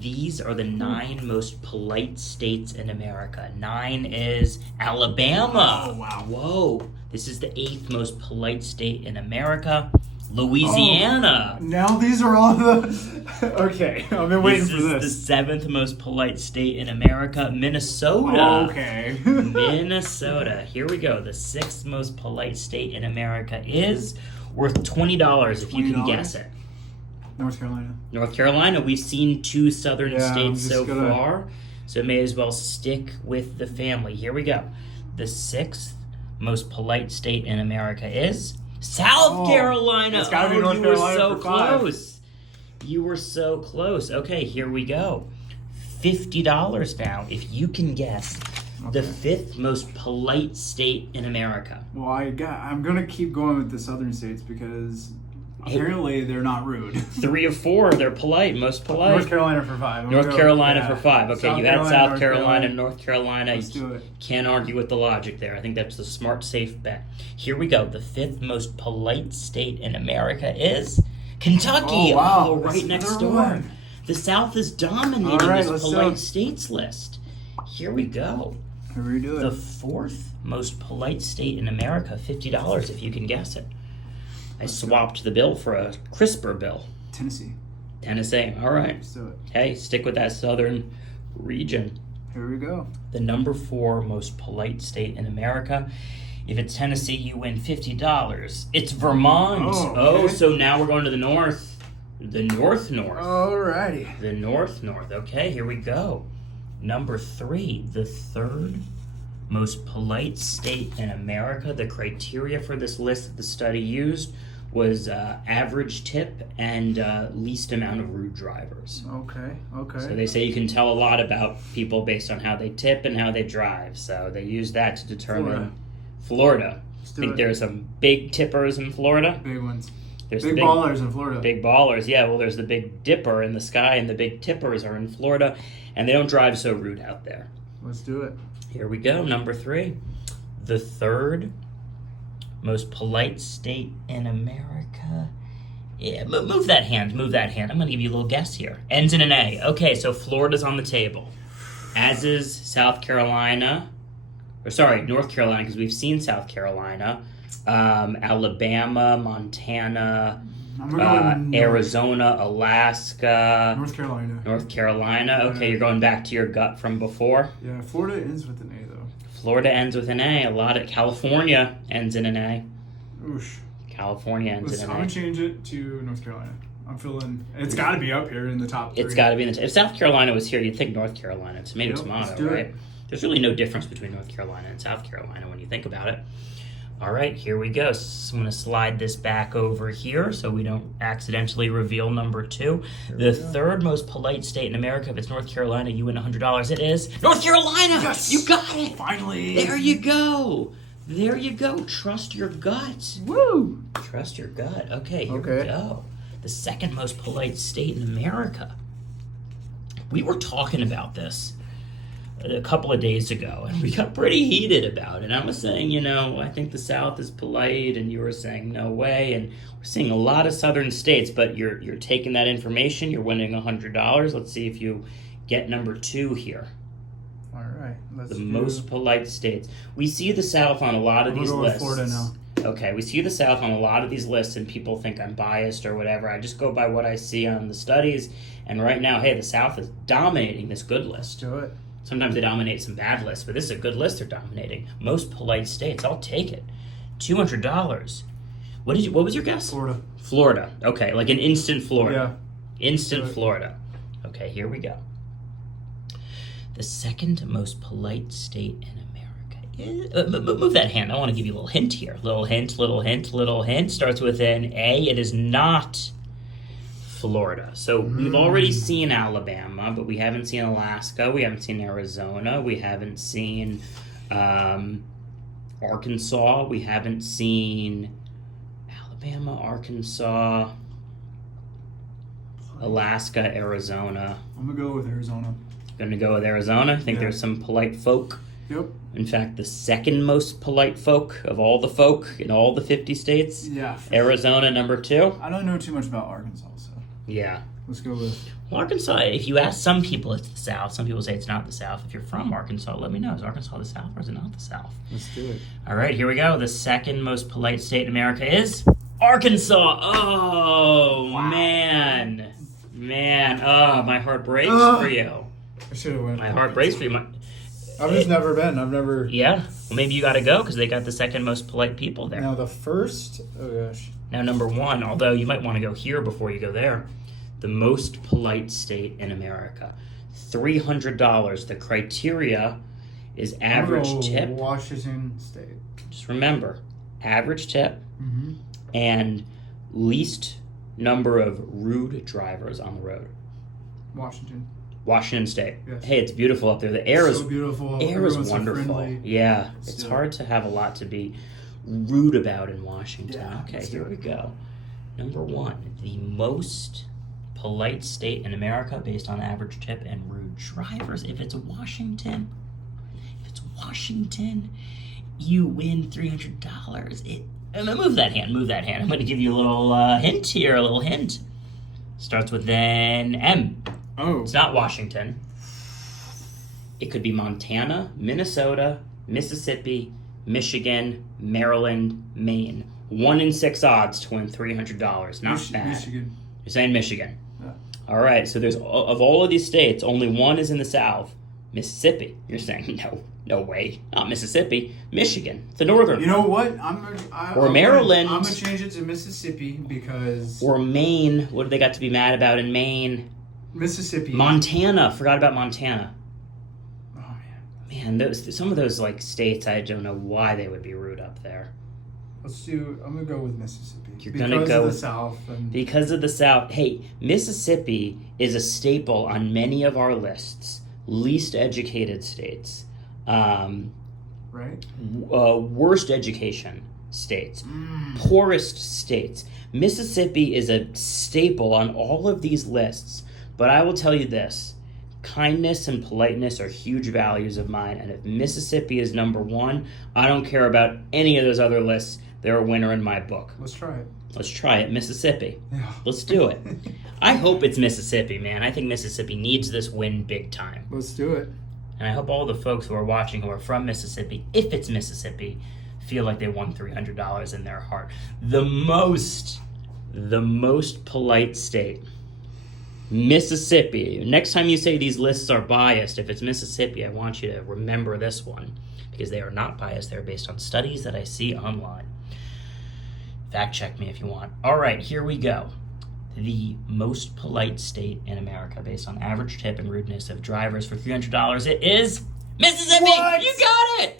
These are the 9 most polite states in America. 9 is Alabama. Oh, wow. Whoa. This is the 8th most polite state in America. Louisiana. Oh, now these are all the... Okay, I've been waiting for this. This is the 7th most polite state in America. Minnesota. Oh, okay. Minnesota. Here we go. The 6th most polite state in America is worth $20 if you can guess it. North Carolina. North Carolina. We've seen 2 southern states so gonna... far, so may as well stick with the family. Here we go. The 6th most polite state in America is South Carolina. It's gotta be North Carolina. You were so for 5. close. You were so close. Okay, here we go. $50 now if you can guess the 5th most polite state in America. Well, I'm gonna keep going with the southern states because apparently they're not rude. 3 of 4, they're polite, most polite. North Carolina for 5. North Carolina for 5. Okay, South you had Carolina, South Carolina and North Carolina. Let's do it. Can't argue with the logic there. I think that's the smart, safe bet. Here we go. The 5th most polite state in America is Kentucky. Oh, wow. Oh, right next door. One. The South is dominating All right, this let's polite go. states list. Here we go. Here we do it. The 4th most polite state in America, $50 if you can guess it. I swapped the bill for a crisper bill. Tennessee. Tennessee. All right. Let's do it. Hey, stick with that southern region. Here we go. The number 4 most polite state in America. If it's Tennessee, you win $50. It's Vermont. Oh, okay. So now we're going to the north. The north. Alrighty. The north. Okay, here we go. Number 3, the 3rd most polite state in America. The criteria for this list that the study used was average tip and least amount of rude drivers. Okay. So they say you can tell a lot about people based on how they tip and how they drive. So they use that to determine Florida. I think there's some big tippers in Florida. Big ones. There's big ballers in Florida. Big ballers, yeah. Well, there's the big dipper in the sky, and the big tippers are in Florida, and they don't drive so rude out there. Let's do it. Here we go, number 3. The 3rd most polite state in America. Yeah, move that hand. I'm going to give you a little guess here. Ends in an A. Okay, so Florida's on the table, as is South Carolina. North Carolina, because we've seen South Carolina. Alabama, Montana, Arizona, Alaska. North Carolina. Okay, you're going back to your gut from before. Yeah, Florida ends with an A, though. Florida ends with an A. A lot of California ends in an A. Oosh. California ends in an A. I'm going to change it to North Carolina. I'm feeling it's got to be up here in the top 3. It's got to be in the If South Carolina was here, you'd think North Carolina. It's tomato, right? There's really no difference between North Carolina and South Carolina when you think about it. All right, here we go. So I'm going to slide this back over here so we don't accidentally reveal number 2. The 3rd most polite state in America, if it's North Carolina, you win $100. It is North Carolina! Yes! You got it! Finally! There you go. Trust your gut. Woo! Trust your gut. Okay, here we go. The 2nd most polite state in America. We were talking about this a couple of days ago, and we got pretty heated about it. I was saying, I think the South is polite, and you were saying no way, and we're seeing a lot of southern states, but you're taking that information, you're winning $100. Let's see if you get number 2 here. All right. The most polite states. We see the South on a lot of these lists. Florida now. Okay, we see the South on a lot of these lists, and people think I'm biased or whatever. I just go by what I see on the studies, and right now, hey, the South is dominating this good list. Do it. Sometimes they dominate some bad lists, but this is a good list they're dominating. Most polite states. I'll take it. $200. What was your guess? Florida. Okay, like an instant Florida. Yeah. Instant Florida. Okay, here we go. The 2nd most polite state in America is... move that hand. I want to give you a little hint here. Little hint. Starts with an A. It is not Florida. So we've already seen Alabama, but we haven't seen Alaska. We haven't seen Arizona. We haven't seen Arkansas. We haven't seen Alabama, Arkansas, Alaska, Arizona. I'm going to go with Arizona. I think there's some polite folk. Yep. In fact, the 2nd most polite folk of all the folk in all the 50 states. Yeah. Arizona, number 2. I don't know too much about Arkansas, so. Yeah. Let's go with. Well, Arkansas, if you ask some people it's the South, some people say it's not the South. If you're from Arkansas, let me know. Is Arkansas the South or is it not the South? Let's do it. All right, here we go. The second most polite state in America is Arkansas. Oh, Wow. Man. Oh, my heart breaks for you. I should have went. My heart breaks for you. I've just never been. I've never. Yeah. Well, maybe you got to go because they got the second most polite people there. Now the first. Oh gosh. Now, number one, although you might want to go here before you go there, the most polite state in America. $300. The criteria is average tip. Washington State. Just remember, average tip Mm-hmm. and least number of rude drivers on the road. Washington State. Yes. Hey, it's beautiful up there. The air is beautiful. Air is Everyone's so wonderful. friendly. Yeah, it's Still. hard to have a lot to be rude about in Washington. Yeah, Okay, let's here do we it. go. Number one, the most polite state in America based on average tip and rude drivers. If it's Washington, you win $300. Move that hand. I'm going to give you a little hint here, a little hint. Starts with an M. Oh. It's not Washington. It could be Montana, Minnesota, Mississippi, Michigan, Maryland, Maine. 1 in 6 odds to win $300. Not bad. Michigan. You're saying Michigan. Yeah. All right. So there's of all of these states, only one is in the South. Mississippi. You're saying no way, not Mississippi. Michigan, the northern. You know what? Maryland. I'm gonna change it to Mississippi because Or Maine. What do they got to be mad about in Maine? Mississippi. Montana. Forgot about Montana. Oh man. Man, some of those like states, I don't know why they would be rude up there. I'm gonna go with Mississippi. You're because gonna go of the with- South and Because of the South. Hey, Mississippi is a staple on many of our lists. Least educated states. right. Worst education states. Poorest states. Mississippi is a staple on all of these lists. But I will tell you this. Kindness and politeness are huge values of mine. And if Mississippi is number one, I don't care about any of those other lists. They're a winner in my book. Let's try it. Let's try it. Mississippi. Yeah. Let's do it. I hope it's Mississippi, man. I think Mississippi needs this win big time. Let's do it. And I hope all the folks who are watching who are from Mississippi, if it's Mississippi, feel like they won $300 in their heart. The most polite state. Mississippi. Next time you say these lists are biased, if it's Mississippi, I want you to remember this one because they are not biased. They're based on studies that I see online. Fact check me if you want. All right, here we go. The most polite state in America based on average tip and rudeness of drivers for $300. It is Mississippi. What? You got it.